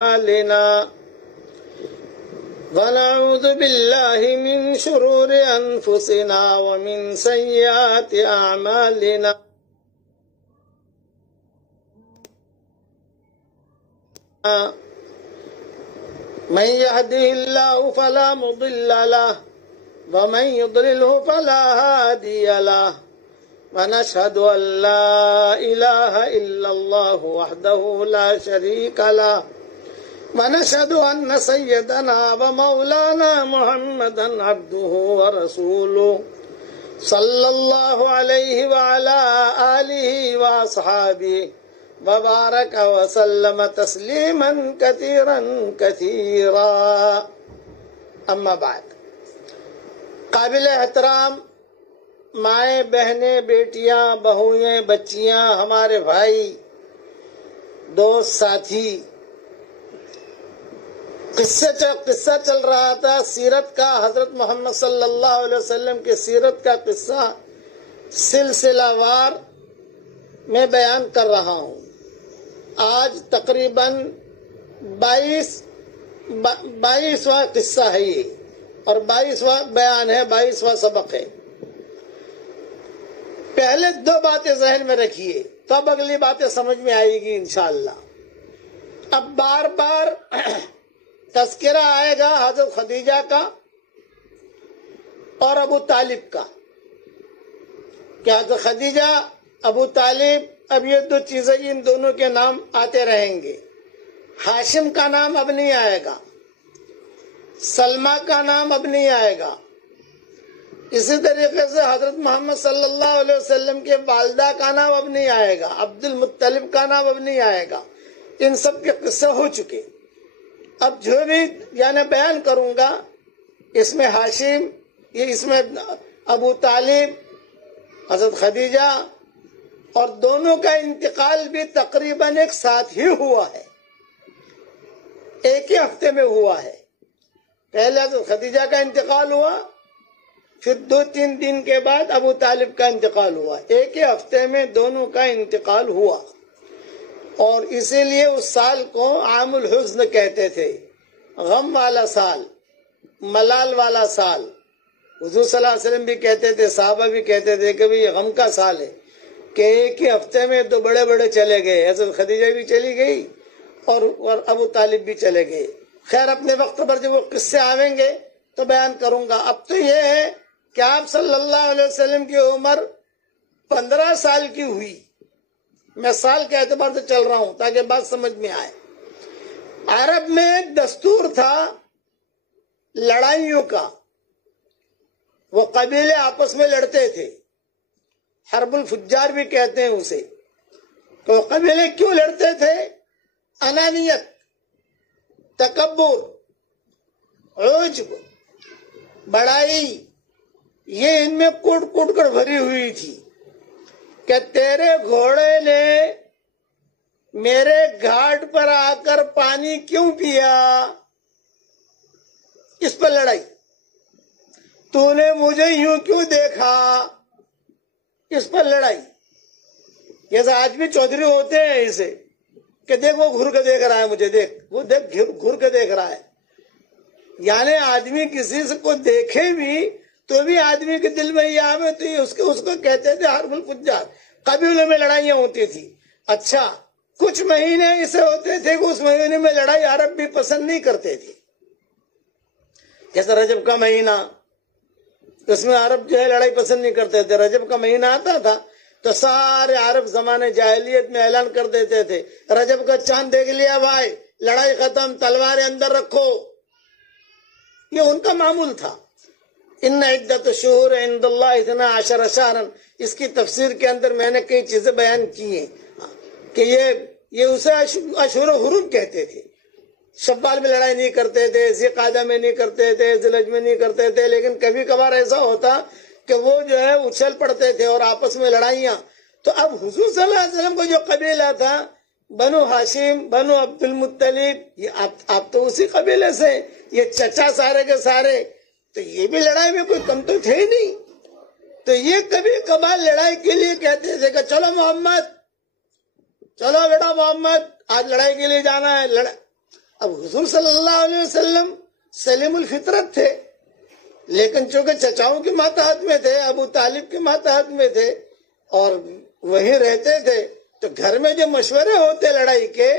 أعمالنا ونعوذ بالله من شرور أنفسنا ومن سيئات أعمالنا من يهده الله فلا مضل له ومن يضلله فلا هادي له ونشهد أن لا إله إلا الله وحده لا شريك له ونشهد أن سيدنا ومولانا محمدا عبده ورسوله صلى الله عليه وعلى آله وأصحابه وبارك وسلم تسليما كثيرا كثيرا اما بعد. قابل احترام مائیں بہنیں بیٹیاں بہویں بچیاں ہمارے بھائی دوست ساتھی، قصہ چل رہا تھا سیرت کا، حضرت محمد صلی اللہ علیہ وسلم کی سیرت کا قصہ سلسلہ وار میں بیان کر رہا ہوں. آج تقریباً 22واں قصہ ہے یہ، اور 22واں بیان ہے، 22واں سبق ہے. پہلے 2 باتیں ذہن میں رکھیے، تب اگلی باتیں سمجھ میں آئے گی انشاءاللہ. اب بار بار تذکرہ آئے گا حضرت خدیجہ کا اور ابو طالب کا، کہ حضرت خدیجہ ابو طالب، اب یہ 2 چیزیں ان دونوں کے نام آتے رہیں گے. ہاشم کا نام اب نہیں آئے گا، سلمہ کا نام اب نہیں آئے گا. اسی طریقے سے حضرت محمد صلی اللہ علیہ وسلم کے والدہ کا نام اب نہیں آئے گا، عبد المطلب کا نام اب نہیں آئے گا. ان سب کے قصے ہو چکے. اب جو بھی یعنی بیان کروں گا اس میں ہاشم، یہ اس میں ابو طالب، حضرت خدیجہ، اور دونوں کا انتقال بھی تقریباً ایک ساتھ ہی ہوا ہے، ایک ہی ہفتے میں ہوا ہے. پہلے حضرت خدیجہ کا انتقال ہوا، پھر 2-3 دن کے بعد ابو طالب کا انتقال ہوا. ایک ہی ہفتے میں دونوں کا انتقال ہوا، اور اسی لیے اس سال کو عام الحزن کہتے تھے، غم والا سال، ملال والا سال. حضور صلی اللہ علیہ وسلم بھی کہتے تھے، صحابہ بھی کہتے تھے کہ یہ غم کا سال ہے، کہ ایک ہی ہفتے میں 2 بڑے بڑے چلے گئے. حضرت خدیجہ بھی چلی گئی اور ابو طالب بھی چلے گئے. خیر، اپنے وقت پر جب وہ قصے آئیں گے تو بیان کروں گا. اب تو یہ ہے کہ آپ صلی اللہ علیہ وسلم کی عمر 15 سال کی ہوئی. میں سال کے اعتبار سے چل رہا ہوں تاکہ بات سمجھ میں آئے. عرب میں ایک دستور تھا لڑائیوں کا، وہ قبیلے آپس میں لڑتے تھے، حرب الفجار بھی کہتے ہیں اسے. تو قبیلے کیوں لڑتے تھے؟ انانیت، تکبر، عجب، بڑائی، یہ ان میں کوٹ کوٹ کر بھری ہوئی تھی. کہ تیرے گھوڑے نے میرے گھاٹ پر آ کر پانی کیوں پیا، اس پر لڑائی. تو نے مجھے یوں کیوں دیکھا، اس پر لڑائی. جیسے آج بھی چودھری ہوتے ہیں اسے کہ دیکھ وہ گھر کے دیکھ رہا ہے مجھے، دیکھ وہ دیکھ گھر کے دیکھ رہا ہے. یعنی آدمی کسی کو دیکھے بھی تو بھی آدمی کے دل میں یہ آوے تو یہ اس کو کہتے تھے حرب الفجار. قبیلوں میں لڑائیاں ہوتی تھی. اچھا، کچھ مہینے ایسے ہوتے تھے کہ اس مہینے میں لڑائی عرب بھی پسند نہیں کرتے تھے. جیسے رجب کا مہینہ، اس میں عرب جو ہے لڑائی پسند نہیں کرتے تھے. رجب کا مہینہ آتا تھا تو سارے عرب زمانے جاہلیت میں اعلان کر دیتے تھے، رجب کا چاند دیکھ لیا بھائی، لڑائی ختم، تلواریں اندر رکھو. یہ ان کا معمول تھا. ان عدت الشہور عند اللہ 12 شہرا، اس کی تفسیر کے اندر میں نے کئی چیزیں بیان کی ہیں کہ یہ اسے اشہر حرم کہتے تھے. شوال میں لڑائی نہیں کرتے تھے، ذی قعدہ میں نہیں کرتے تھے، ذی الحجہ میں نہیں کرتے تھے. لیکن کبھی کبھار ایسا ہوتا کہ وہ جو ہے اچھل پڑتے تھے اور آپس میں لڑائیاں. تو اب حضور صلی اللہ علیہ وسلم کو جو قبیلہ تھا بنو ہاشم، بنو عبد المطلب، یہ آپ تو اسی قبیلے سے، یہ چچا سارے کے سارے، تو یہ بھی لڑائی میں کوئی کم تو تھے ہی نہیں. تو یہ کبھی کبھار لڑائی کے لیے کہتے تھے کہ چلو محمد، چلو بیٹا محمد، آج لڑائی کے لیے جانا ہے. اب حضور صلی اللہ علیہ وسلم سلیم الفطرت تھے، لیکن چونکہ چچاؤں کے ماتحت میں تھے، ابو طالب کے ماتحت میں تھے اور وہیں رہتے تھے، تو گھر میں جو مشورے ہوتے لڑائی کے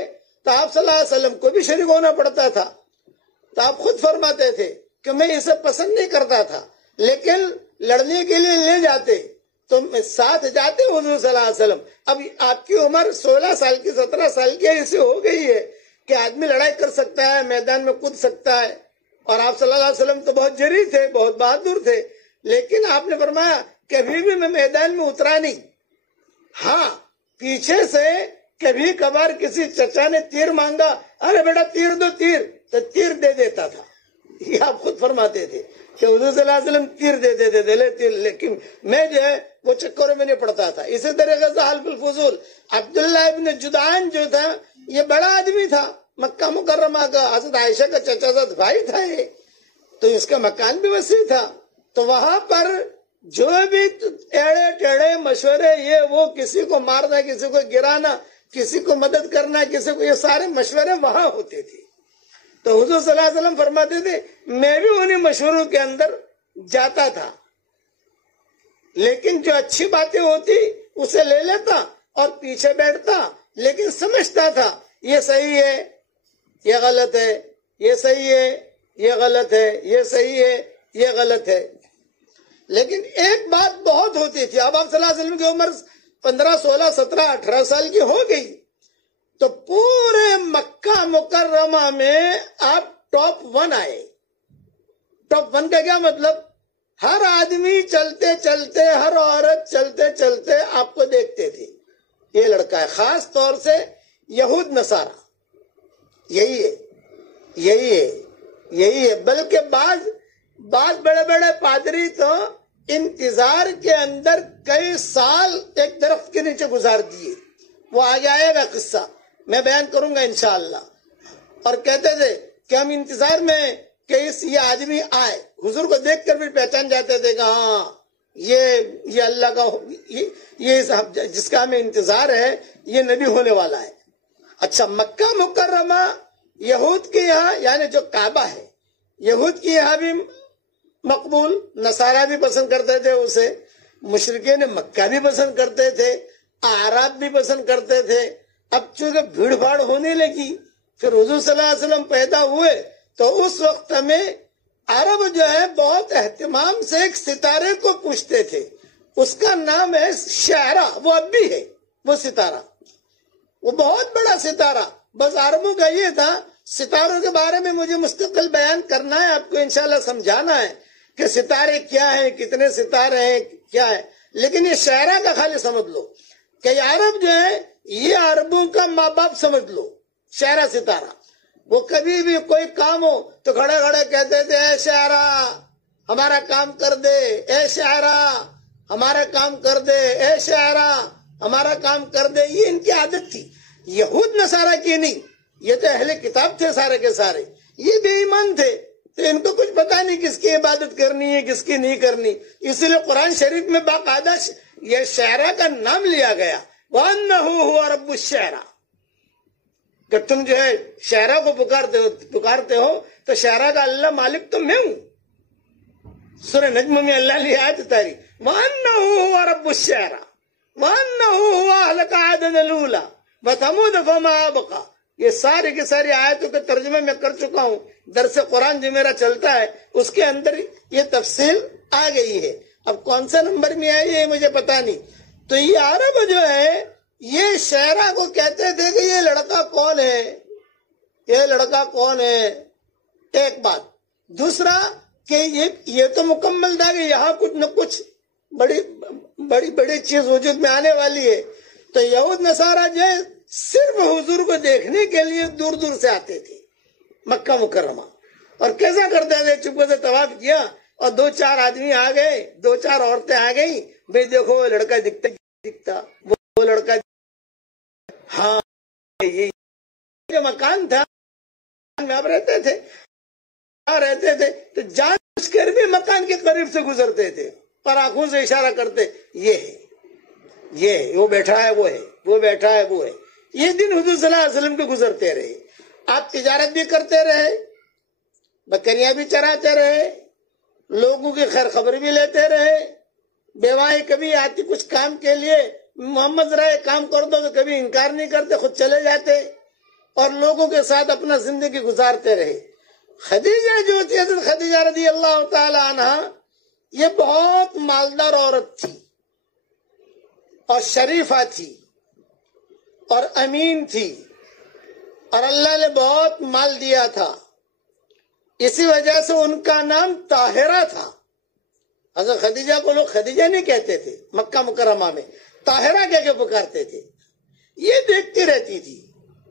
تو آپ صلی اللہ علیہ وسلم کو بھی شریک ہونا پڑتا تھا۔ تو آپ خود فرماتے تھے کہ میں اسے پسند نہیں کرتا تھا، لیکن لڑنے کے لیے لے جاتے تو ساتھ جاتے حضور صلی اللہ علیہ وسلم۔ اب آپ کی عمر 16 سال کی 17 سال کی ایسی ہو گئی ہے کہ آدمی لڑائی کر سکتا ہے، میدان میں کود سکتا ہے، اور آپ صلی اللہ علیہ وسلم تو بہت جری تھے، بہت بہادر تھے، لیکن آپ نے فرمایا کبھی بھی میں میدان میں اترا نہیں۔ ہاں، پیچھے سے کبھی کبھار کسی چچا نے تیر مانگا، ارے بیٹا تیر دو تیر، تو تیر دے دیتا تھا۔ یہ آپ خود فرماتے تھے کہ حضور صلی اللہ علیہ وسلم تیر دے دیتے تھے، لیکن میں جو ہے وہ چکروں میں نہیں پڑتا تھا۔ اسی طریقے سے حلف الفضول عبداللہ ابن جدعان جو تھا، یہ بڑا آدمی تھا، مکہ مکرمہ کا حضرت عائشہ کا چچا زاد بھائی تھا یہ، تو اس کا مکان بھی وسیع تھا۔ تو وہاں پر جو بھی ایڑے ٹیڑے مشورے، یہ وہ، کسی کو مارنا، کسی کو گرانا، کسی کو مدد کرنا، کسی کو، یہ سارے مشورے وہاں ہوتے تھے۔ تو حضور صلی اللہ علیہ وسلم فرماتے تھے میں بھی انہیں مشوروں کے اندر جاتا تھا، لیکن جو اچھی باتیں ہوتی اسے لے لیتا اور پیچھے بیٹھتا، لیکن سمجھتا تھا یہ صحیح ہے، یہ غلط ہے، یہ صحیح ہے، یہ غلط ہے، یہ صحیح ہے، یہ غلط ہے۔ لیکن ایک بات بہت ہوتی تھی، اب آپ صلی اللہ علیہ وسلم کی عمر 15 16 17 18 سال کی ہو گئی، تو پورے مکہ مکرمہ میں آپ ٹاپ 1 آئے۔ ٹاپ 1 کا کیا مطلب؟ ہر آدمی چلتے چلتے، ہر عورت چلتے چلتے آپ کو دیکھتے تھے، یہ لڑکا ہے۔ خاص طور سے یہود نصارہ، یہی ہے، یہی ہے، یہی ہے۔ بلکہ بعض بڑے بڑے پادری تو انتظار کے اندر کئی سال ایک درخت کے نیچے گزار دیے، وہ آگے آئے گا قصہ، میں بیان کروں گا انشاءاللہ۔ اور کہتے تھے کہ ہم انتظار میں کہ یہ آدمی آئے، حضور کو دیکھ کر بھی پہچان جاتے تھے کہ ہاں یہ اللہ کا، یہ جس کا ہمیں انتظار ہے یہ نبی ہونے والا ہے۔ اچھا، مکہ مکرمہ یہود کے یہاں، یعنی جو کعبہ ہے، یہود کے یہاں بھی مقبول، نصارہ بھی پسند کرتے تھے اسے، مشرکین مکہ بھی پسند کرتے تھے، اعراب بھی پسند کرتے تھے۔ اب چونکہ بھیڑ بھاڑ ہونے لگی، پھر حضور صلی اللہ علیہ وسلم پیدا ہوئے، تو اس وقت میں عرب جو ہے بہت اہتمام سے ایک ستارے کو پوچھتے تھے، اس کا نام ہے شعرا، وہ اب بھی ہے وہ ستارہ، وہ بہت بڑا ستارہ۔ بس عربوں کا یہ تھا، ستاروں کے بارے میں مجھے مستقل بیان کرنا ہے، آپ کو انشاءاللہ سمجھانا ہے کہ ستارے کیا ہیں، کتنے ستارے ہیں، کیا ہے۔ لیکن یہ شعرا کا خالی سمجھ لو کہ یہ عرب جو ہے یہ عربوں کا ماں باپ سمجھ لو، شعرا ستارہ۔ وہ کبھی بھی کوئی کام ہو تو کھڑے کھڑے کہتے تھے اے شعرا ہمارا کام کر دے، اے شعرا ہمارا کام کر دے، اے شعرا ہمارا کام کر دے۔ یہ ان کی عادت تھی، یہود نصارہ کی نہیں، یہ تو اہل کتاب تھے سارے کے سارے، یہ بے ایمان تھے، تو ان کو کچھ پتا نہیں کس کی عبادت کرنی ہے کس کی نہیں کرنی۔ اس لیے قرآن شریف میں باقاعدہ یہ شعرا کا نام لیا گیا، وَأَنَّهُ هُوَ رَبُّ الشِّعْرَى، کہ تم جو ہے شعرا کو پکارتے ہو تو شعرا کا اللہ مالک تو میں ہوں۔ سورہ نجم میں اللہ نے آیت اتاری، وَأَنَّهُ هُوَ رَبُّ الشِّعْرَى وَأَنَّهُ هُوَ أَهْلَكَ عَادًا الْأُولَىٰ وَثَمُودَ فَمَا أَبْقَىٰ۔ یہ ساری کی ساری آیتوں کے ترجمے میں کر چکا ہوں، درس قرآن جو میرا چلتا ہے اس کے اندر یہ تفصیل آ گئی ہے۔ اب کون سا نمبر میں آئی ہے مجھے پتا نہیں۔ تو یہ عرب جو ہے یہ شعرا کو کہتے تھے کہ یہ لڑکا کون ہے، یہ لڑکا کون ہے، ایک بات۔ دوسرا کہ یہ تو مکمل تھا کہ یہاں کچھ نہ کچھ بڑی چیز وجود میں آنے والی ہے۔ تو یہود نصارہ جو ہے صرف حضور کو دیکھنے کے لیے دور دور سے آتے تھے مکہ مکرمہ، اور کیسا کرتے تھے، چپکے سے طواف کیا اور 2-4 آدمی آ گئے، 2-4 عورتیں آ گئی، بھئی دیکھو وہ لڑکا دکھتا وہ لڑکا، ہاں یہ جو مکان تھا میں آپ رہتے تھے تو جان بوجھ کر بھی مکان کے قریب سے گزرتے تھے اور آنکھوں سے اشارہ کرتے، یہ ہے وہ بیٹھا ہے، وہ ہے وہ بیٹھا ہے، وہ ہے۔ یہ دن حضور صلی اللہ علیہ وسلم کے گزرتے رہے۔ آپ تجارت بھی کرتے رہے، بکریاں بھی چراتے رہے، لوگوں کی خیر خبر بھی لیتے رہے، بیوائیں کبھی آتی کچھ کام کے لیے، محمد ذرا یہ کام کر دو تو کبھی انکار نہیں کرتے، خود چلے جاتے اور لوگوں کے ساتھ اپنا زندگی گزارتے رہے۔ خدیجہ جو تھی، حضرت خدیجہ رضی اللہ تعالی عنہ، یہ بہت مالدار عورت تھی اور شریفہ تھی اور امین تھی اور اللہ نے بہت مال دیا تھا، اسی وجہ سے ان کا نام طاہرہ تھا۔ حضرت خدیجہ کو لوگ خدیجہ نہیں کہتے تھے، مکہ مکرمہ میں طاہرہ کہہ کے پکارتے تھے۔ یہ دیکھتی رہتی تھی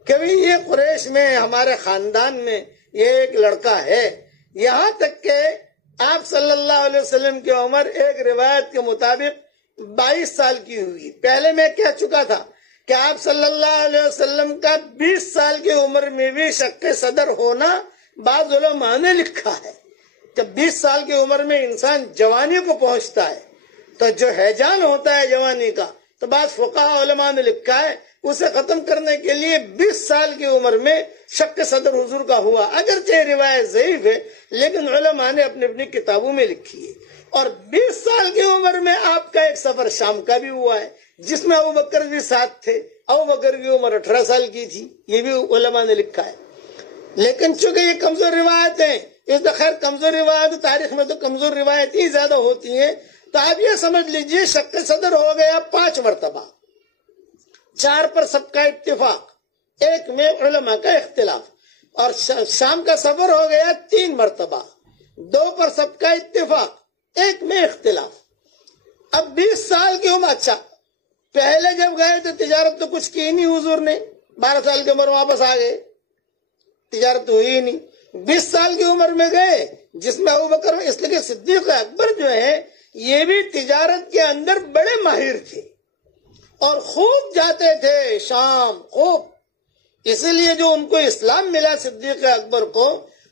کبھی یہ قریش میں ہمارے خاندان میں یہ ایک لڑکا ہے، یہاں تک کہ آپ صلی اللہ علیہ وسلم کی عمر ایک روایت کے مطابق 22 سال کی ہوئی۔ پہلے میں کہہ چکا تھا کہ آپ صلی اللہ علیہ وسلم کا 20 سال کی عمر میں بھی شق صدر ہونا بعض علماء نے لکھا ہے۔ جب 20 سال کی عمر میں انسان جوانی کو پہنچتا ہے تو جو ہیجان ہوتا ہے جوانی کا، تو بعض فقہاء علماء نے لکھا ہے اسے ختم کرنے کے لیے 20 سال کی عمر میں شق صدر حضور کا ہوا۔ اگرچہ روایت ضعیف ہے لیکن علماء نے اپنی اپنی کتابوں میں لکھی ہے۔ اور 20 سال کی عمر میں آپ کا ایک سفر شام کا بھی ہوا ہے جس میں ابو بکر بھی ساتھ تھے۔ ابو بکر کی عمر 18 سال کی تھی، یہ بھی علماء نے لکھا ہے۔ لیکن چونکہ یہ کمزور روایت ہیں، اس تو خیر کمزور روایت، تاریخ میں تو کمزور روایت ہی زیادہ ہوتی ہیں، تو آپ یہ سمجھ لیجئے شق صدر ہو گیا 5 مرتبہ، 4 پر سب کا اتفاق، 1 میں علماء کا اختلاف، اور شام کا سفر ہو گیا 3 مرتبہ، 2 پر سب کا اتفاق، 1 میں اختلاف۔ اب 20 سال کی عمر، اچھا پہلے جب گئے تو تجارت تو کچھ کی نہیں حضور نے، 12 سال کی عمر واپس آ گئے، تجارت ہوئی ہی نہیں۔ 20 سال کی عمر میں گئے جس میں ابو بکر، اس لیے صدیق اکبر جو ہے یہ بھی تجارت کے اندر بڑے ماہر تھے اور خوب جاتے تھے شام، خوب۔ اسی لیے جو ان کو اسلام ملا صدیق اکبر کو،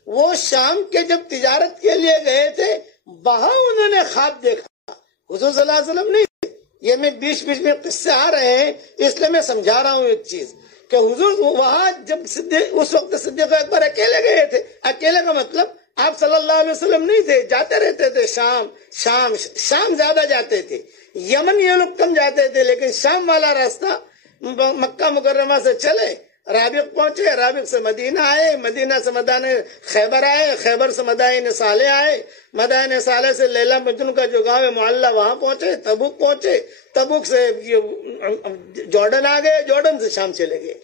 وہ شام کے جب تجارت کے لیے گئے تھے وہاں انہوں نے خواب دیکھا، حضور صلی اللہ علیہ وسلم نہیں۔ یہ میں بیچ بیچ میں قصے آ رہے ہیں اس لیے میں سمجھا رہا ہوں ایک چیز کہ حضور وہاں جب اس وقت صدیق اکبر اکیلے گئے تھے، اکیلے کا مطلب آپ صلی اللہ علیہ وسلم نہیں تھے، جاتے رہتے تھے شام زیادہ جاتے تھے، یمن یہ لوگ کم جاتے تھے، لیکن شام والا راستہ مکہ مکرمہ سے چلے، رابق پہنچے، رابق سے مدینہ آئے، مدینہ سے مدائن خیبر آئے، خیبر سے مدائن صالح آئے، مدائن صالح سے لیلا مجنون کا جو گاؤں ہے معلّہ وہاں پہنچے، تبوک پہنچے، تبوک سے جارڈن آ گئے، جارڈن سے شام چلے گئے۔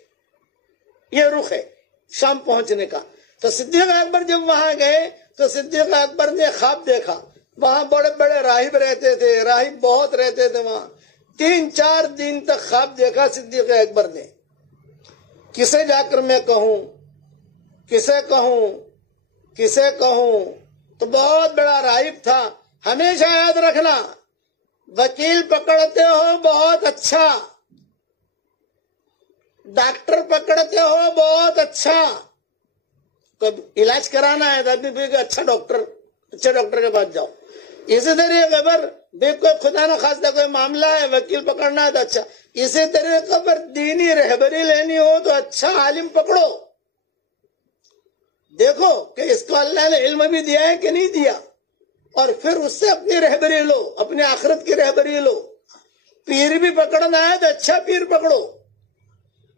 یہ رخ ہے شام پہنچنے کا۔ تو صدیق اکبر جب وہاں گئے تو صدیق اکبر نے خواب دیکھا، وہاں بڑے بڑے راہب رہتے تھے، راہب بہت رہتے تھے وہاں۔ 3-4 دن تک خواب دیکھا صدیق اکبر نے۔ کسے جا کر میں کہوں، کسے کہوں، کسے کہوں، تو بہت بڑا راہب تھا۔ ہمیشہ یاد رکھنا، وکیل پکڑتے ہو بہت اچھا، ڈاکٹر پکڑتے ہو بہت اچھا، علاج کرانا ہے تو آدمی اچھا ڈاکٹر کے پاس جاؤ۔ اسی طریقے پر کوئی خدا نہ خواستہ کوئی معاملہ ہے، وکیل پکڑنا ہے تو اچھا، اسی طریقے پر دینی رہبری لینی ہو تو اچھا عالم پکڑو، دیکھو کہ اس کو اللہ نے علم بھی دیا ہے کہ نہیں دیا، اور پھر اس سے اپنی رہبری لو، اپنی آخرت کی رہبری لو۔ پیر بھی پکڑنا ہے تو اچھا پیر پکڑو۔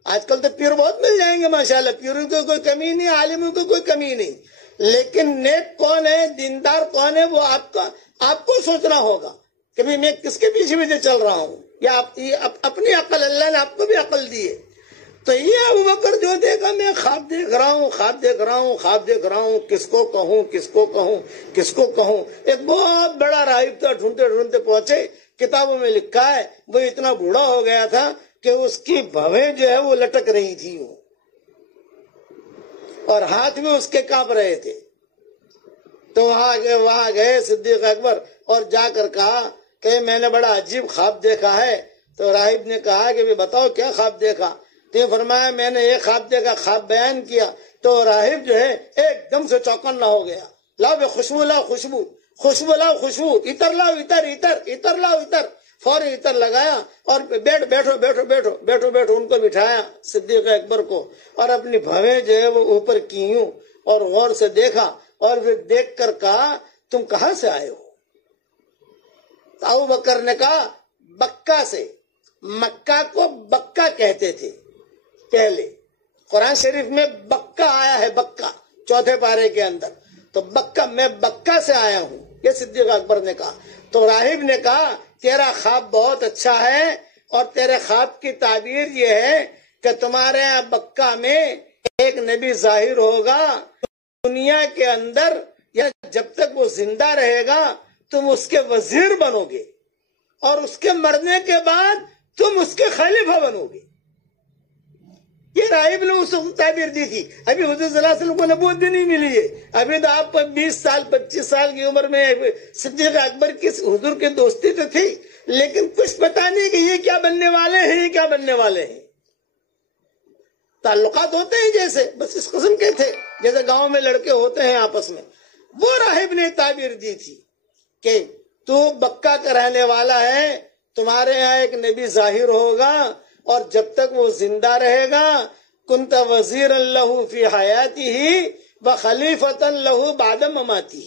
آج کل تو پیر بہت مل جائیں گے ماشاءاللہ، پیروں کی کوئی کمی نہیں، عالموں کی کوئی کمی نہیں، لیکن نیک کون ہے، دیندار کون ہے، وہ آپ کو سوچنا ہوگا کہ میں کس کے پیچھے چل رہا ہوں، یا اپنی عقل، اللہ نے آپ کو بھی عقل دی ہے۔ تو یہ ابو بکر جو دیکھا، میں خواب دیکھ رہا ہوں، خواب دیکھ رہا ہوں، خواب دیکھ رہا ہوں، کس کو کہوں، کس کو کہوں، کس کو کہوں۔ ایک بہت بڑا راہب تھا، ڈھونڈتے ڈھونڈتے پہنچے، کتابوں میں لکھا ہے وہ اتنا بوڑھا ہو گیا تھا کہ اس کی بھویں جو ہے وہ لٹک رہی تھی اور ہاتھ بھی اس کے کانپ رہے تھے۔ تو وہاں گئے صدیق اکبر اور جا کر کہا کہ میں نے بڑا عجیب خواب دیکھا ہے۔ تو راہب نے کہا کہ بتاؤ کیا خواب دیکھا؟ تو فرمایا میں نے یہ خواب دیکھا، خواب بیان کیا۔ تو راہب جو ہے ایک دم سے چوکنا ہو گیا، لاؤ بے خوشبو لاؤ، خوشبو لاؤ، خوشبو، عطر لاؤ، عطر لاؤ، عطر۔ فوری عطر لگایا اور بیٹھو بیٹھو بیٹھو بیٹھو بیٹھو ان کو بٹھایا صدیق اکبر کو، اور اپنی بھویں جو ہے وہ اوپر کی یوں اور غور سے دیکھا، اور پھر دیکھ کر کہا تم کہاں سے آئے ہو؟ ابو بکر نے کہا بکہ سے۔ مکہ کو بکہ کہتے تھے پہلے، قرآن شریف میں بکہ آیا ہے، بکہ 4 پارے کے اندر، تو بکہ، میں بکہ سے آیا ہوں، یہ صدیق اکبر نے کہا۔ تو راہب نے کہا تیرا خواب بہت اچھا ہے، اور تیرے خواب کی تعبیر یہ ہے کہ تمہارے یہاں بکہ میں ایک نبی ظاہر ہوگا دنیا کے اندر، یا جب تک وہ زندہ رہے گا تم اس کے وزیر بنو گے، اور اس کے مرنے کے بعد تم اس کے خلیفہ بنو گے۔ یہ راہب نے اس کو تعبیر دی تھی۔ ابھی حضور صلی اللہ علیہ وسلم کو نبوت بھی نہیں ملی ہے، ابھی تو آپ 20 سال 25 سال کی عمر میں صدیق اکبر کی حضور کی دوستی تو تھی، لیکن کچھ پتا نہیں کہ یہ کیا بننے والے ہیں، یہ کیا بننے والے ہیں۔ تعلقات ہوتے ہیں جیسے، بس اس قسم کے تھے جیسے گاؤں میں لڑکے ہوتے ہیں آپس میں۔ وہ راہب نے تعبیر دی تھی کہ تو بکہ کا رہنے والا ہے، تمہارے یہاں ایک نبی ظاہر ہوگا، اور جب تک وہ زندہ رہے گا کنت وزیرا لہ فی حیاتہ وخلیفۃ لہ بعد مماتہ،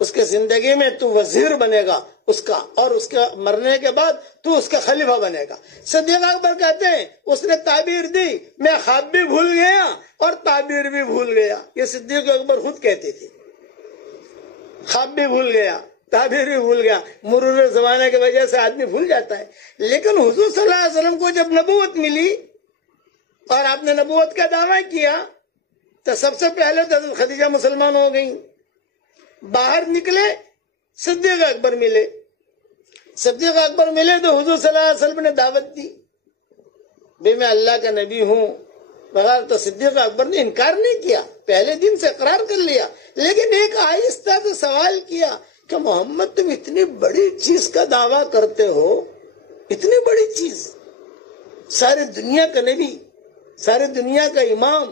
اس کے زندگی میں تو وزیر بنے گا اس کا، اور اس کے مرنے کے بعد تو اس کا خلیفہ بنے گا۔ صدیق اکبر کہتے ہیں اس نے تعبیر دی، میں خواب بھی بھول گیا اور تعبیر بھی بھول گیا۔ یہ صدیق اکبر خود کہتے تھے، خواب بھی بھول گیا، تعبیر بھی بھول گیا۔ مرور زمانے کی وجہ سے آدمی بھول جاتا ہے، لیکن حضور صلی اللہ علیہ وسلم کو جب نبوت ملی اور آپ نے نبوت کا دعویٰ کیا تو سب سے پہلے تو حضرت خدیجہ مسلمان ہو گئیں۔ باہر نکلے صدیق اکبر ملے، صدیق اکبر ملے تو حضور صلی اللہ علیہ وسلم نے دعوت دی، بے میں اللہ کا نبی ہوں بغیر۔ تو صدیق اکبر نے انکار نہیں کیا، پہلے دن سے اقرار کر لیا، لیکن ایک آہستہ سے سوال کیا کہ محمد تم اتنی بڑی چیز کا دعویٰ کرتے ہو، اتنی بڑی چیز، سارے دنیا کا نبی، سارے دنیا کا امام،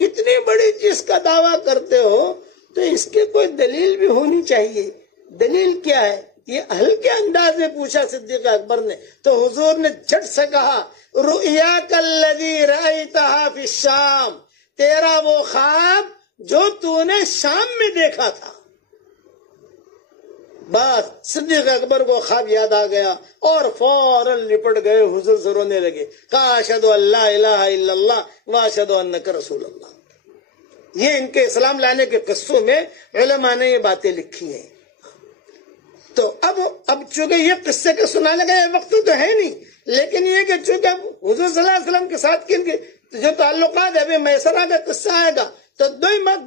اتنی بڑی چیز کا دعویٰ کرتے ہو تو اس کے کوئی دلیل بھی ہونی چاہیے، دلیل کیا ہے؟ یہ ہلکے انداز میں پوچھا صدیق اکبر نے، تو حضور نے جھٹ سے کہا رؤیاک الذی رأیتہا فی الشام، تیرا وہ خواب جو تو نے شام میں دیکھا تھا۔ بس صدیق اکبر کو خواب یاد آ گیا اور فوراً لپٹ گئے، حضور سے رونے لگے، کہا اشہدو ان لا الہ الا اللہ واشہدو انک رسول اللہ۔ یہ ان کے اسلام لانے کے قصوں میں علماء نے یہ باتیں لکھی ہیں۔ تو اب چونکہ یہ قصے کے سنانے کا یہ وقت تو ہے نہیں، لیکن یہ کہ چونکہ حضور صلی اللہ علیہ وسلم کے ساتھ کن کے جو تعلقات ہے، ابھی میسرہ کا قصہ آئے گا تو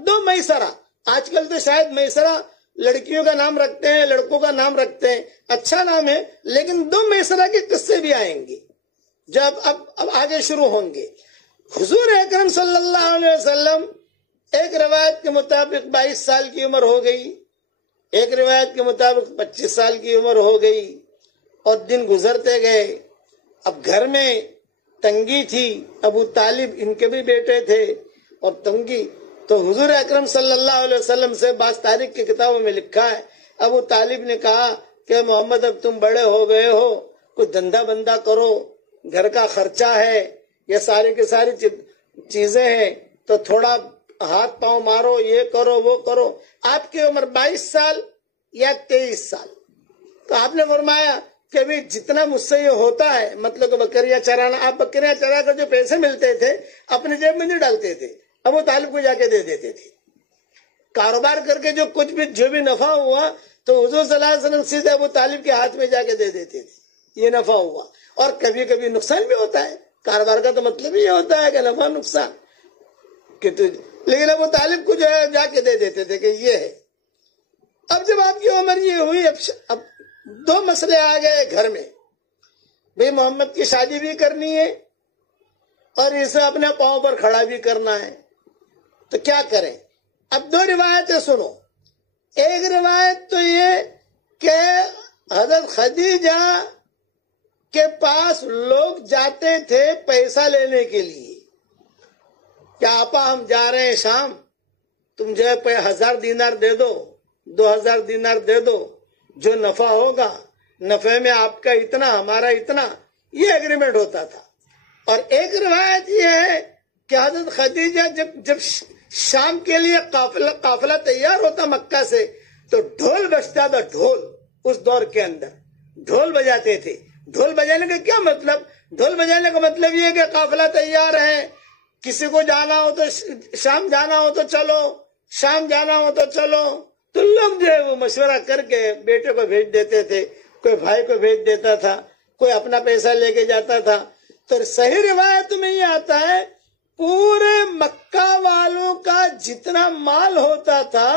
دو میسرہ، آج کل تو شاید میسرہ لڑکیوں کا نام رکھتے ہیں، لڑکوں کا نام رکھتے ہیں، اچھا نام ہے، لیکن 2 میسرہ کے قصے بھی آئیں گے جو اب آگے شروع ہوں گے۔ حضور اکرم صلی اللہ علیہ وسلم ایک روایت کے مطابق 22 سال کی عمر ہو گئی، ایک روایت کے مطابق 25 سال کی عمر ہو گئی، اور دن گزرتے گئے۔ اب گھر میں تنگی تھی، ابو طالب ان کے بھی بیٹے تھے اور تنگی، تو حضور اکرم صلی اللہ علیہ وسلم سے بعض تاریخ کی کتابوں میں لکھا ہے، ابو طالب نے کہا کہ محمد اب تم بڑے ہو گئے ہو، کوئی دھندا بندہ کرو، گھر کا خرچہ ہے، یہ ساری کی ساری چیزیں ہیں، تو تھوڑا ہاتھ پاؤں مارو، یہ کرو وہ کرو۔ آپ کی عمر 22 سال یا 23 سال، تو آپ نے فرمایا کہ بھی جتنا مجھ سے یہ ہوتا ہے، مطلب کہ بکریاں چرانا، آپ بکریاں چرا کر جو پیسے ملتے تھے اپنی جیب میں نہیں ڈالتے تھے، ابو طالب کو جا کے دے دیتے تھے۔ کاروبار کر کے جو بھی نفع ہوا تو حضور صلی اللہ علیہ وسلم سیدھے ابو طالب کے ہاتھ میں جا کے دے دیتے تھے، یہ نفع ہوا۔ اور کبھی کبھی نقصان بھی ہوتا ہے، کاروبار کا تو مطلب یہ ہوتا ہے کہ نفع نقصان، لیکن ابو طالب کو جو ہے جا کے دے دیتے تھے کہ یہ ہے۔ اب جب آپ کی عمر یہ ہوئی، اب 2 مسئلے آ گئے گھر میں، بھئی محمد کی شادی بھی کرنی ہے اور اسے اپنے پاؤں پر کھڑا بھی کرنا ہے، تو کیا کریں؟ اب 2 روایتیں سنو۔ ایک روایت تو یہ کہ حضرت خدیجہ کے پاس لوگ جاتے تھے پیسہ لینے کے لیے، کیا آپا ہم جا رہے ہیں شام، تم جو ہے 1000 دینار دے دو، 2000 دینار دے دو، جو نفع ہوگا نفع میں آپ کا اتنا ہمارا اتنا، یہ ایگریمنٹ ہوتا تھا۔ اور ایک روایت یہ ہے کہ حضرت خدیجہ جب شام کے لیے قافلہ تیار ہوتا مکہ سے تو ڈھول بجتا تھا، ڈھول اس دور کے اندر ڈھول بجاتے تھے۔ ڈھول بجانے کا کیا مطلب؟ ڈھول بجانے کا مطلب یہ کہ قافلہ تیار ہے، کسی کو جانا ہو تو شام جانا ہو تو چلو، شام جانا ہو تو چلو، تو لوگ جو ہے وہ مشورہ کر کے بیٹے کو بھیج دیتے تھے، کوئی بھائی کو بھیج دیتا تھا، کوئی اپنا پیسہ لے کے جاتا تھا۔ تو صحیح روایت میں یہ آتا ہے پورے مکہ والوں کا جتنا مال ہوتا تھا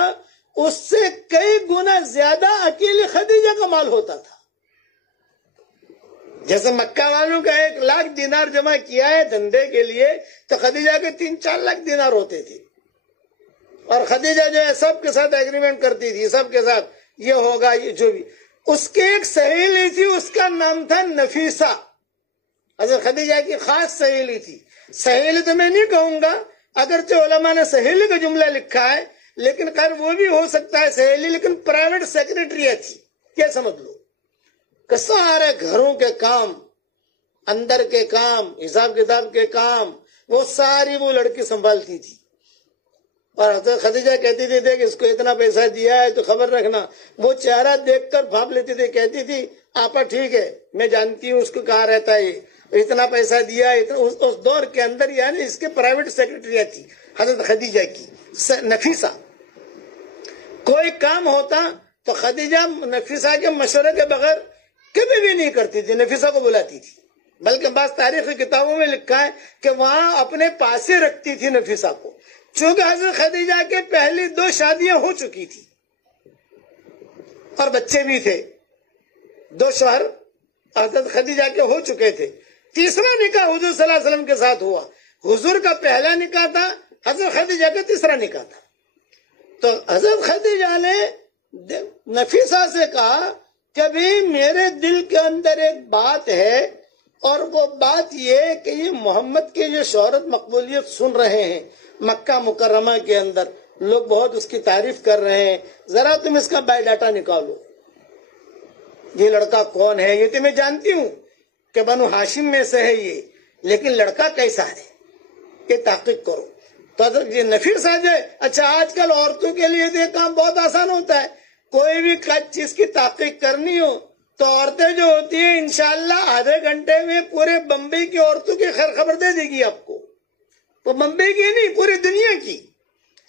اس سے کئی گنا زیادہ اکیلی خدیجہ کا مال ہوتا تھا۔ جیسے مکہ والوں کا 1,00,000 دینار جمع کیا ہے دھندے کے لیے، تو خدیجہ کے 3-4 لاکھ دینار ہوتے تھے۔ اور خدیجہ جو ہے سب کے ساتھ ایگریمنٹ کرتی تھی، سب کے ساتھ یہ ہوگا، یہ جو بھی۔ اس کی ایک سہیلی تھی، اس کا نام تھا نفیسہ، حضرت خدیجہ کی خاص سہیلی تھی۔ سہیلی تو میں نہیں کہوں گا، اگرچہ علماء نے سہیلی کا جملہ لکھا ہے، لیکن خیر وہ بھی ہو سکتا ہے سہیلی، لیکن پرائیویٹ سیکریٹری تھی، کیا سمجھ لو کہ سارے گھروں کے کام، اندر کے کام، حساب کتاب کے کام، وہ ساری وہ لڑکی سنبھالتی تھی۔ اور حضرت خدیجہ کہتی تھی کہ اس کو اتنا پیسہ دیا ہے تو خبر رکھنا۔ وہ چہرہ دیکھ کر بھاپ لیتی تھی، کہتی تھی آپا ٹھیک ہے، میں جانتی ہوں اس کو کہاں رہتا ہے، اتنا پیسہ دیا ہے۔ اس دور کے اندر یعنی اس کے پرائیویٹ سیکریٹری تھی حضرت خدیجہ کی نفیسہ۔ کوئی کام ہوتا تو خدیجہ نفیسہ کے مشورے کے بغیر کبھی بھی نہیں کرتی تھی، نفیسہ کو بلاتی تھی۔ بلکہ بعض تاریخی کتابوں میں لکھا ہے کہ وہاں اپنے پاس ہی رکھتی تھی نفیسہ کو، چونکہ حضرت خدیجہ کے پہلی 2 شادیاں ہو چکی تھی اور بچے بھی تھے، 2 شوہر حضرت خدیجہ کے ہو چکے تھے۔ تیسرا نکاح حضور صلی اللہ علیہ وسلم کے ساتھ ہوا۔ حضور کا پہلا نکاح تھا، حضرت خدیجہ کا تیسرا نکاح تھا۔ تو حضرت خدیجہ نے نفیسہ سے کہا کہ بھی میرے دل کے اندر ایک بات ہے، اور وہ بات یہ کہ یہ محمد کی جو شہرت مقبولیت سن رہے ہیں مکہ مکرمہ کے اندر، لوگ بہت اس کی تعریف کر رہے ہیں، ذرا تم اس کا بایو ڈاٹا نکالو، یہ لڑکا کون ہے؟ یہ تو میں جانتی ہوں کہ بنو ہاشم میں سے ہے یہ، لیکن لڑکا کیسا ہے یہ تحقیق کرو۔ تو یہ نفیسہ جائے۔ اچھا آج کل عورتوں کے لیے یہ کام بہت آسان ہوتا ہے، کوئی بھی چیز کی تحقیق کرنی ہو تو عورتیں جو ہوتی ہیں انشاءاللہ آدھے گھنٹے میں پورے بمبئی کی عورتوں کی خیر خبر دے دے گی آپ کو۔ وہ بمبئی کی نہیں، پوری دنیا کی۔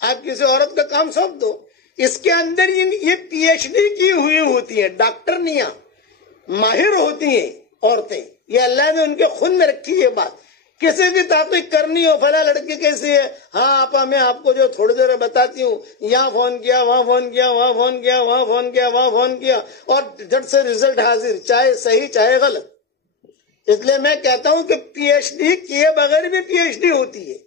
آپ کسی عورت کا کام سونپ دو، اس کے اندر یہ پی ایچ ڈی کی ہوئی ہوتی ہیں، ڈاکٹرنیاں، ماہر ہوتی ہیں عورتیں، یہ اللہ نے ان کے خون میں رکھی ہے بات۔ کسی بھی تحقیق کرنی ہو، فلاں لڑکی کیسی ہے، ہاں آپا میں آپ کو جو تھوڑی دیر بتاتی ہوں، یہاں فون کیا، وہاں فون کیا، وہاں فون کیا، وہاں فون کیا، وہاں فون کیا، اور جھٹ سے رزلٹ حاضر، چاہے صحیح چاہے غلط۔ اس لیے میں کہتا ہوں کہ پی ایچ ڈی کیے بغیر بھی پی ایچ ڈی ہوتی ہے۔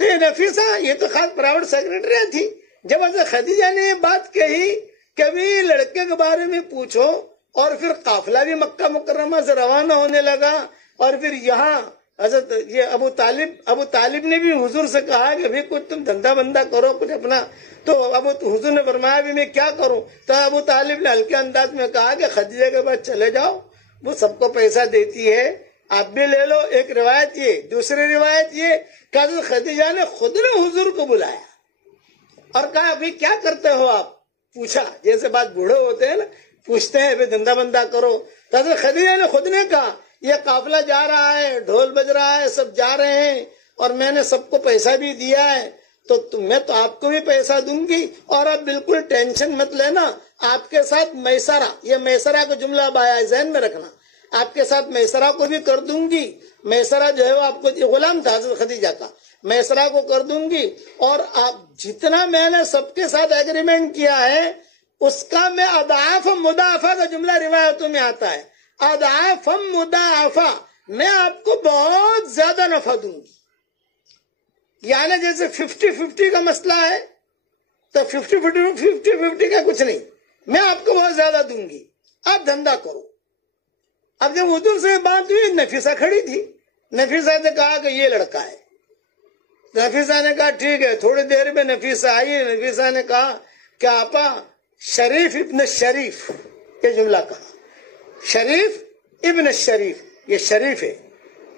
تو یہ نفیسہ یہ تو خاص پرائیویٹ سیکریٹری تھی۔ جب حضرت خدیجہ نے یہ بات کہی کبھی لڑکے کے بارے میں پوچھو، اور پھر قافلہ بھی مکہ مکرمہ سے روانہ ہونے لگا، اور پھر یہاں حضرت یہ ابو طالب نے بھی حضور سے کہا کہ بھی کچھ تم دھندا بندہ کرو کچھ اپنا، تو حضور نے فرمایا بھی میں کیا کروں؟ تو ابو طالب نے ہلکے انداز میں کہا کہ خدیجہ کے بعد چلے جاؤ، وہ سب کو پیسہ دیتی ہے، آپ بھی لے لو۔ ایک روایت یہ، دوسری روایت یہ کہ حضرت خدیجہ نے خود نے حضور کو بلایا اور کہا ابھی کیا کرتے ہو آپ؟ پوچھا، جیسے بات بوڑھے ہوتے ہیں نا، پوچھتے ہیں ابھی دھندا بندہ کرو۔ تو حضرت خدیجہ نے خود نے کہا یہ قافلہ جا رہا ہے، ڈھول بج رہا ہے، سب جا رہے ہیں، اور میں نے سب کو پیسہ بھی دیا ہے، تو میں تو آپ کو بھی پیسہ دوں گی، اور آپ بالکل ٹینشن مت لینا، آپ کے ساتھ میسرہ، یہ میسرہ کا جملہ اب آیا ہے ذہن میں رکھنا، آپ کے ساتھ میسرہ کو بھی کر دوں گی۔ میسرہ جو ہے وہ آپ کو غلام تھا حضرت خدیجہ کا، میسرہ کو کر دوں گی، اور آپ جتنا میں نے سب کے ساتھ ایگریمنٹ کیا ہے اس کا میں اضعاف مضاعفہ کا جملہ روایتوں میں آتا ہے، اضعاف مضاعفہ، میں آپ کو بہت زیادہ نفع دوں گی۔ یعنی جیسے 50-50 کا مسئلہ ہے تو 50-50 کا کچھ نہیں، میں آپ کو بہت زیادہ دوں گی، آپ دھندا کرو۔ اب جب حضور سے بات ہوئی، نفیسہ کھڑی تھی، نفیسہ نے کہا کہ یہ لڑکا ہے۔ نفیسہ نے کہا ٹھیک ہے۔ تھوڑی دیر میں نفیسہ آئی، نفیسہ نے کہا کہ آپا شریف ابن شریف یہ جملہ کہا شریف ابن الشریف، یہ شریف ہے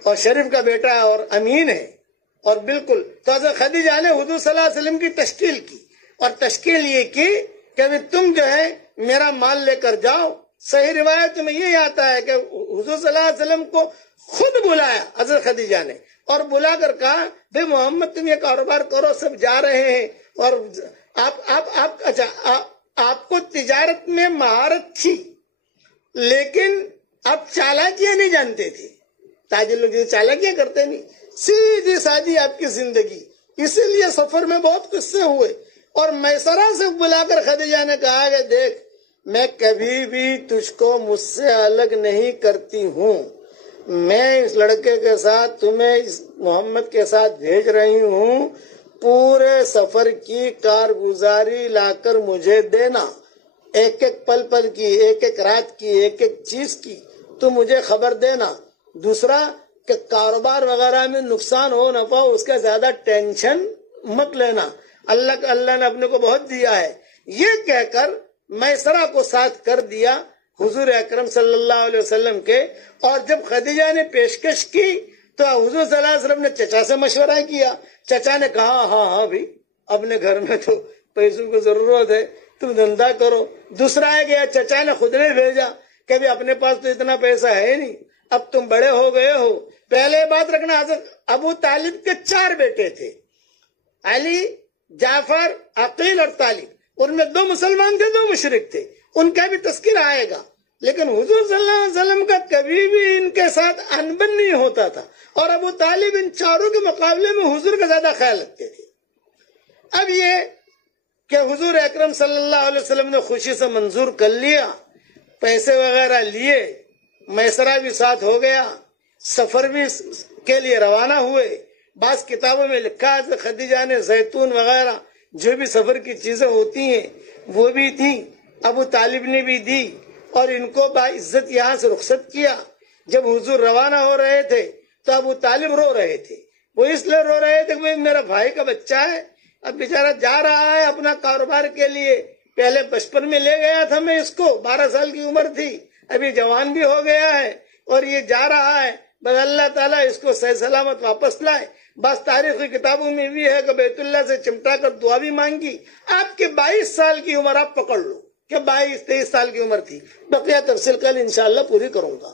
اور شریف کا بیٹا ہے اور امین ہے، اور بالکل تو حضرت خدیجہ نے حضور صلی اللہ علیہ وسلم کی تشکیل کی، اور تشکیل یہ کی کہ تم جو ہے میرا مال لے کر جاؤ۔ صحیح روایت میں یہ آتا ہے کہ حضور صلی اللہ علیہ وسلم کو خود بلایا حضرت خدیجہ نے، اور بلا کر کہا بھائی محمد تم یہ کاروبار کرو، سب جا رہے ہیں، اور آپ کو تجارت میں مہارت تھی لیکن آپ چالاکیاں نہیں جانتے تھے، تاجر لوگ چالاکیاں کرتے نہیں، سیدھی سادی آپ کی زندگی، اسی لیے سفر میں بہت قصے ہوئے۔ اور میسرہ سے بلا کر خدیجہ نے کہا کہ دیکھ میں کبھی بھی تجھ کو مجھ سے الگ نہیں کرتی ہوں، میں اس لڑکے کے ساتھ تمہیں اس محمد کے ساتھ بھیج رہی ہوں، پورے سفر کی کارگزاری لا کر مجھے دینا، ایک ایک پل پل کی، ایک ایک رات کی، ایک ایک چیز کی تو مجھے خبر دینا۔ دوسرا کہ کاروبار وغیرہ میں نقصان ہو نہ پاؤ اس کا زیادہ ٹینشن مت لینا، اللہ نے اپنے کو بہت دیا ہے۔ یہ کہہ کر میسرہ کو ساتھ کر دیا حضور اکرم صلی اللہ علیہ وسلم کے، اور جب خدیجہ نے پیشکش کی تو حضور صلی اللہ علیہ وسلم نے چچا سے مشورہ کیا، چچا نے کہا ہاں بھائی اپنے گھر میں تو پیسوں کی ضرورت ہے، تم دھندا کرو۔ دوسرا ہے کہ چچا نے خود نے بھیجا کہ بھی اپنے پاس تو اتنا پیسہ ہے نہیں، اب تم بڑے ہو گئے ہو۔ پہلے بات رکھنا حضرت ابو طالب کے 4 بیٹے تھے، علی، جعفر، عقیل اور طالب، ان میں 2 مسلمان تھے، 2 مشرک تھے، ان کا بھی تذکرہ آئے گا، لیکن حضور صلی اللہ علیہ وسلم کا کبھی بھی ان کے ساتھ انبن نہیں ہوتا تھا، اور ابو طالب ان 4 کے مقابلے میں حضور کا زیادہ خیال رکھتے تھے۔ اب یہ کہ حضور اکرم صلی اللہ علیہ وسلم نے خوشی سے منظور کر لیا، پیسے وغیرہ لیے، میسرہ بھی ساتھ ہو گیا، سفر بھی کے لیے روانہ ہوئے۔ بعض کتابوں میں لکھا ہے خدیجہ نے زیتون وغیرہ جو بھی سفر کی چیزیں ہوتی ہیں وہ بھی تھی، ابو طالب نے بھی دی، اور ان کو باعزت یہاں سے رخصت کیا۔ جب حضور روانہ ہو رہے تھے تو ابو طالب رو رہے تھے، وہ اس لیے رو رہے تھے کہ میرا بھائی کا بچہ ہے، اب بیچارہ جا رہا ہے اپنا کاروبار کے لیے، پہلے بچپن میں لے گیا تھا میں اس کو، 12 سال کی عمر تھی، ابھی جوان بھی ہو گیا ہے اور یہ جا رہا ہے، بس اللہ تعالیٰ اس کو صحیح سلامت واپس لائے۔ بس تاریخی کتابوں میں بھی ہے کہ بیت اللہ سے چمٹا کر دعا بھی مانگی۔ آپ کے 22 سال کی عمر آپ پکڑ لو کہ 22-23 سال کی عمر تھی، بقیہ تفصیل کل انشاءاللہ پوری کروں گا۔